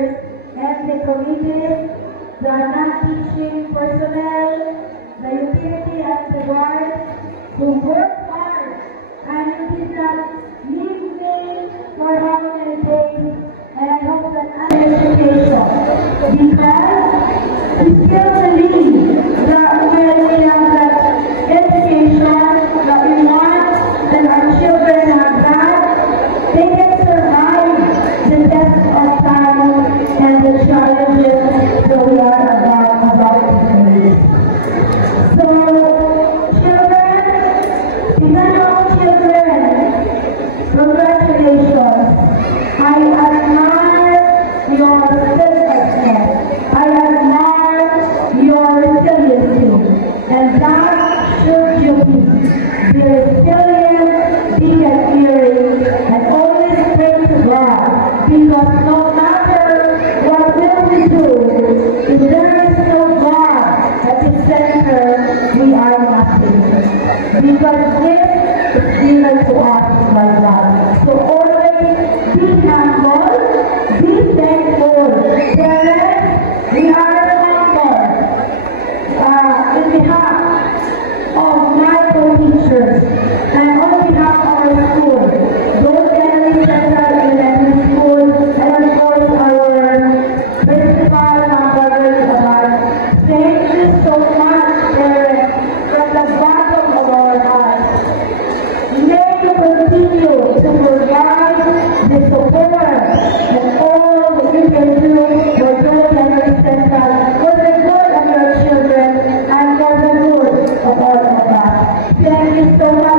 teachers and the committees, the non-teaching personnel, the utility and the guards who worked hard and you did not leave me for how many days, and I hope that I'm education because we still believe that when we have that education that we want, that our children have that, they can survive the test of time and the challenges that we are about to face. So, children, Filipino children, congratulations. I admire your steadfastness. I admire your resiliency. And that should you be. Be resilient, be caring, and always pray to God. Because no matter what will we do, if there is no God at the center, we are nothing. Because this is given to us by God. So always be humble, be thankful. Parents, we are humble. In behalf of my co-teachers and on behalf of our school, both Kennedy Central Elementary School and of course our principal members, thank you so much, parents, from the bottom of our hearts. May you continue to provide the support and all that you can do for Joe Kennedy Central for the good of your children and for the good of all of us. Thank you so much.